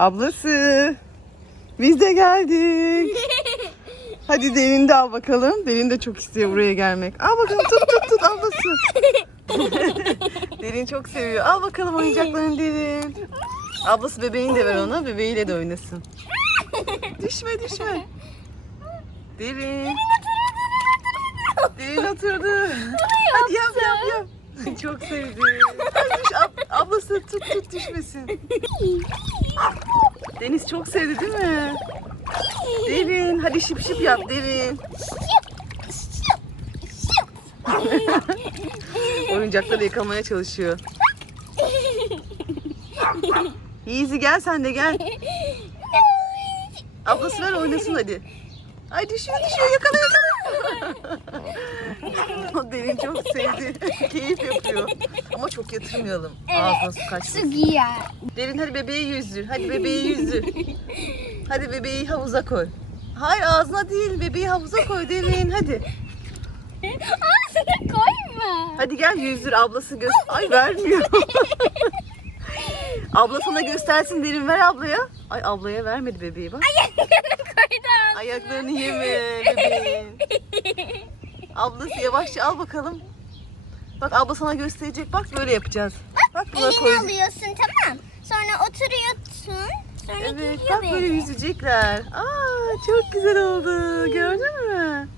Ablası. Biz de geldik. Hadi Derin de al bakalım. Derin de çok istiyor buraya gelmek. Al bakalım tut tut tut ablası. Derin çok seviyor. Al bakalım oyuncaklarını Derin. Ablası bebeğini de ver ona. Bebeğiyle de oynasın. Düşme düşme. Derin. Derin oturdu. Hadi yap yap yap. Çok sevdi. Ablası tut tut düşmesin. Deniz çok sevdi değil mi? Derin hadi şıp şıp yap Derin. Oyuncakları yakalamaya çalışıyor. Yiğizi gel sen de gel. Ablası ver oynasın hadi. Ay düşüyor düşüyor yakala yakala. o derin çok sevdi. Keyif yapıyor. Ama çok yatırmayalım. Ağzına su kaçmasın. Su giyer. Derin hadi bebeği yüzdür. Hadi bebeği yüzdür. Hadi bebeği havuza koy. Hayır ağzına değil bebeği havuza koy Derin hadi. Ağzına koyma. Hadi gel yüzdür ablası göz. Ay vermiyor. Abla sana göstersin Derin ver ablaya. Ay ablaya vermedi bebeği bak. koydu ağzına. Ayaklarını yeme bebeğin. Ablası yavaşça al bakalım. Bak abla sana gösterecek. Bak böyle yapacağız. Bak buna Elini koy. alıyorsun tamam. Sonra oturuyorsun. Sonra Evet bak böyle yüzecekler. Aa çok güzel oldu. Gördün mü?